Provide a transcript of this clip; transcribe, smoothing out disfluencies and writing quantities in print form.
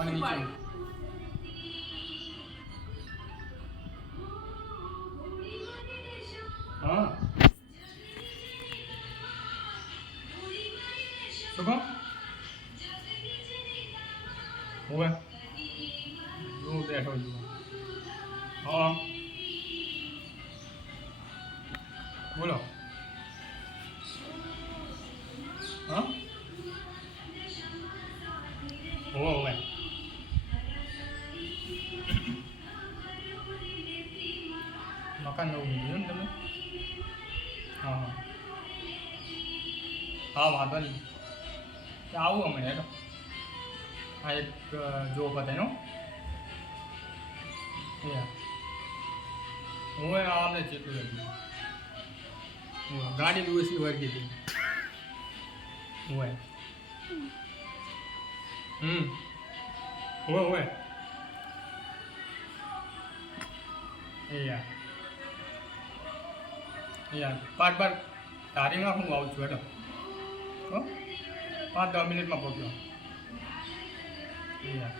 અને નીચે હા શું કહો હવે હું બેઠો છું હા બોલો હા હોવે મકાન નવું લીધું ને તમે હા હા હા વાંધો નહીં આવું અમે હેલો આ એક જો પતાનો હું આમને ચેતું હતું ગાડી બી ઓછી વર્ગી હતી હોય હોય યાર પાંચ તારીખમાં હું આવું છું હેલો હો 5-10 મિનિટમાં પહોંચ્યો યાર